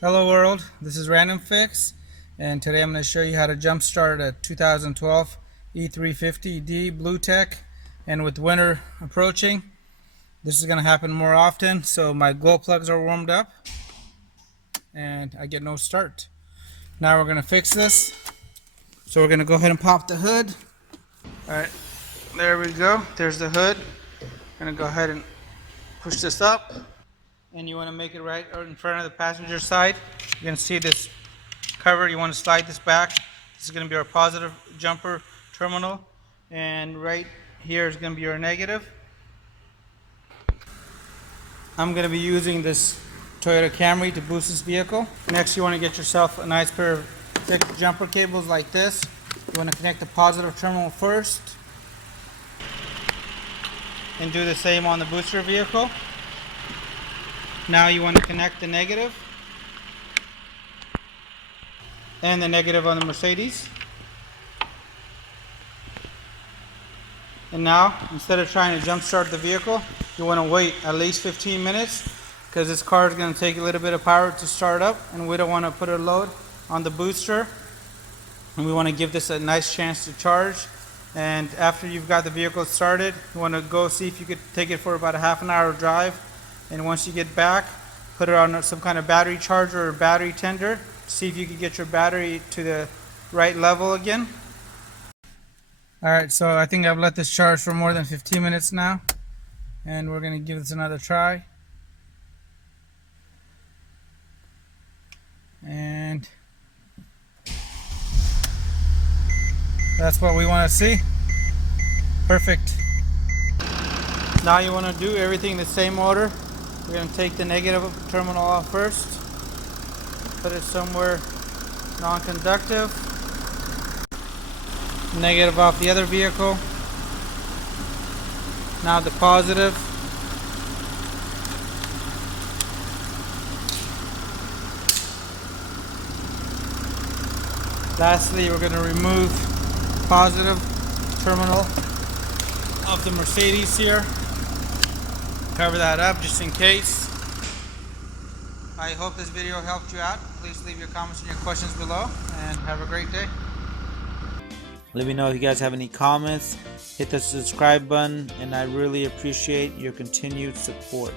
Hello world, this is RandomFIX, and today I'm going to show you how to jumpstart a 2012 E350D Blue Tech. And with winter approaching, this is going to happen more often, so my glow plugs are warmed up and I get no start. Now we're going to fix this. So we're going to go ahead and pop the hood. Alright, there we go, there's the hood. I'm going to go ahead and push this up, and you want to make it right in front of the passenger side. You're going to see this cover. You want to slide this back. This is going to be our positive jumper terminal, and right here is going to be our negative. I'm going to be using this Toyota Camry to boost this vehicle. Next, you want to get yourself a nice pair of thick jumper cables like this. You want to connect the positive terminal first and do the same on the booster vehicle. Now you want to connect the negative and the negative on the Mercedes. And now, instead of trying to jump start the vehicle, you want to wait at least 15 minutes because this car is going to take a little bit of power to start up, and we don't want to put a load on the booster, and we want to give this a nice chance to charge. And after you've got the vehicle started, you want to go see if you could take it for about a half an hour drive. And once you get back, put it on some kind of battery charger or battery tender. See if you can get your battery to the right level again. Alright, so I think I've let this charge for more than 15 minutes now. And we're going to give this another try. And that's what we want to see. Perfect. Now you want to do everything in the same order. We're going to take the negative terminal off first, put it somewhere non-conductive, negative off the other vehicle, now the positive, lastly we're going to remove positive terminal of the Mercedes here. Cover that up just in case. I hope this video helped you out. Please leave your comments and your questions below, and have a great day. Let me know if you guys have any comments. Hit the subscribe button, and I really appreciate your continued support.